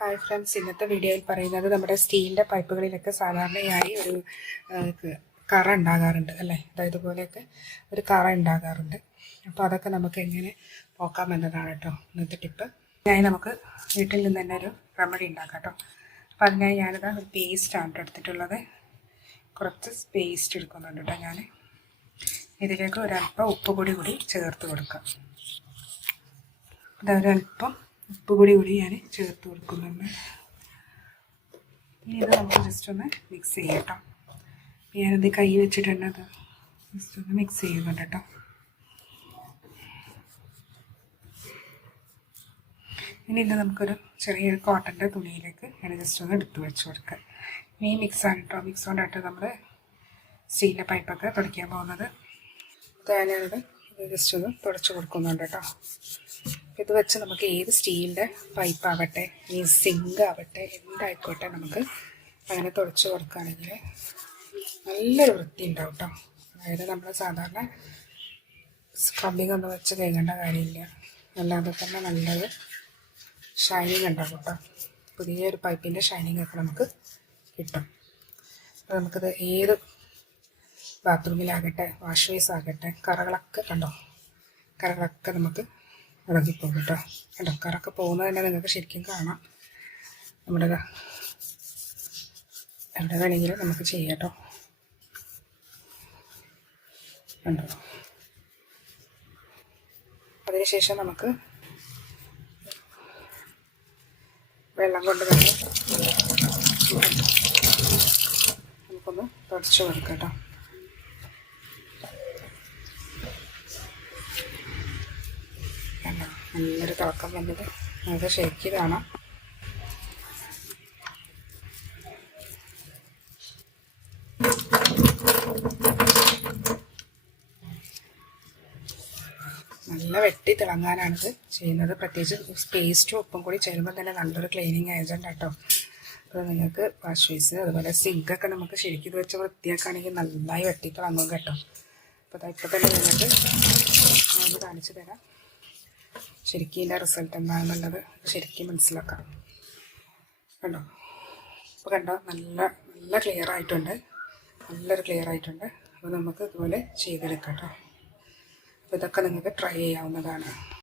Hi friends ഇന്നത്തെ വീഡിയോയിൽ പറയുന്നത് നമ്മുടെ സ്റ്റീലിന്റെ പൈപ്പുകളിലൊക്കെ സാധാരണയായി ഒരു കറ ഉണ്ടാകാറുണ്ട് അല്ലേ? അതായത് ഇതുപോലെയൊക്കെ ഒരു കറ ഉണ്ടാകാറുണ്ട്. അപ്പോൾ അതൊക്കെ നമുക്ക് എങ്ങനെ പോക്കാമെന്നതാണ് കേട്ടോ ഇന്നത്തെ ടിപ്പ് അതിനായി നമുക്ക് വീട്ടിൽ നിന്ന് തന്നെ ഒരു റെമഡി ഉണ്ടാക്കാം കേട്ടോ അപ്പോൾ അതിനായി ഞാനിത് ഒരു പേസ്റ്റാണ് എടുത്തിട്ടുള്ളത്. കുറച്ച് പേസ്റ്റ് എടുക്കുന്നുണ്ട് കേട്ടോ ഞാൻ ഇതിലേക്ക് ഒരല്പം ഉപ്പ് കൂടി ചേർത്ത് കൊടുക്കാം. അതൊരല്പം ഉപ്പ് പൊടി കൂടി ഞാൻ ചേർത്ത് കൊടുക്കുന്നുണ്ട്. ഇനി ഇത് നമുക്ക് ജസ്റ്റ് ഒന്ന് മിക്സ് ചെയ്യാം കേട്ടോ ഞാനത് കൈ വെച്ചിട്ടുണ്ട് ജസ്റ്റ് ഒന്ന് മിക്സ് ചെയ്യുന്നുണ്ട് കേട്ടോ ഇനി ഇത് നമുക്കൊരു ചെറിയൊരു കോട്ടന്റെ തുണിയിലേക്ക് ഞാൻ ജസ്റ്റ് ഒന്ന് എടുത്ത് വെച്ച് കൊടുക്കാം. ഇനി ആണ് കേട്ടോ മിക്സ് കൊണ്ടായിട്ട് നമ്മൾ സ്റ്റീലിന്റെ പൈപ്പൊക്കെ തുടയ്ക്കാൻ പോകുന്നത്. ഞാനത് ജസ്റ്റ് ഒന്ന് തുടച്ച് കൊടുക്കുന്നുണ്ട് കേട്ടോ ഇത് വെച്ച് നമുക്ക് ഏത് സ്റ്റീലിന്റെ പൈപ്പ് ആവട്ടെ ഈ സിങ്ക് ആവട്ടെ എന്തായിക്കോട്ടെ നമുക്ക് അങ്ങനെ തുടച്ച് കൊടുക്കുകയാണെങ്കിൽ നല്ലൊരു വൃത്തി ഉണ്ടാവും കേട്ടോ അതായത് നമ്മൾ സാധാരണ സ്ക്രബിങ് ഒന്നും വെച്ച് കഴുകേണ്ട കാര്യമില്ല. അല്ലാതെ തന്നെ നല്ലൊരു ഷൈനിങ് ഉണ്ടാവും കേട്ടോ പുതിയൊരു പൈപ്പിന്റെ ഷൈനിങ് ഒക്കെ നമുക്ക് കിട്ടും. അപ്പോൾ നമുക്കിത് ഏത് ബാത്റൂമിലാകട്ടെ വാഷ് ബേസ് ആകട്ടെ കറകളൊക്കെ കണ്ടോ? കറകളൊക്കെ നമുക്ക് ഇറങ്ങിപ്പോകും കേട്ടോ. ഇടക്കാരൊക്കെ പോകുന്നത് തന്നെ നിങ്ങൾക്ക് ശരിക്കും കാണാം. നമ്മുടെ എവിടെ വേണമെങ്കിലും നമുക്ക് ചെയ്യാം കേട്ടോ. കണ്ടോ? അതിനുശേഷം നമുക്ക് വെള്ളം കൊണ്ട് തന്നെ നമുക്കൊന്ന് തുടച്ചു കൊടുക്കാം കേട്ടോ കണ്ടോ നല്ലൊരു തിളക്കം വന്നത്. നമുക്ക് ഷേക്ക് കാണാം. നല്ല വെട്ടി തിളങ്ങാനാണിത് ചെയ്യുന്നത്. പ്രത്യേകിച്ച് പേസ്റ്റും ഉപ്പും കൂടി ചേരുമ്പോൾ തന്നെ നല്ലൊരു ക്ലീനിങ് ഏജന്റ് കേട്ടോ അപ്പോൾ നിങ്ങൾക്ക് വാഷ് ബേസ് അതുപോലെ സിങ്കൊക്കെ നമുക്ക് ശരിക്കും ഇത് വെച്ച് വൃത്തിയാക്കുകയാണെങ്കിൽ നന്നായി വെട്ടി തിളങ്ങും കേട്ടോ. അപ്പോൾ ഇപ്പോൾ തന്നെ നിങ്ങൾക്ക് കാണിച്ചു തരാം. ശരിക്കും ഇതിന്റെ റിസൾട്ട് എന്താണെന്നുള്ളത് ശരിക്കും മനസ്സിലാക്കാം. കണ്ടോ? അപ്പോൾ കണ്ടോ? നല്ല നല്ല ക്ലിയർ ആയിട്ടുണ്ട്. നല്ലൊരു ക്ലിയർ ആയിട്ടുണ്ട്. അപ്പോൾ നമുക്ക് ഇതുപോലെ ചെയ്തെടുക്കാം കേട്ടോ. അപ്പോൾ ഇതൊക്കെ നിങ്ങൾക്ക് ട്രൈ ചെയ്യാവുന്നതാണ്.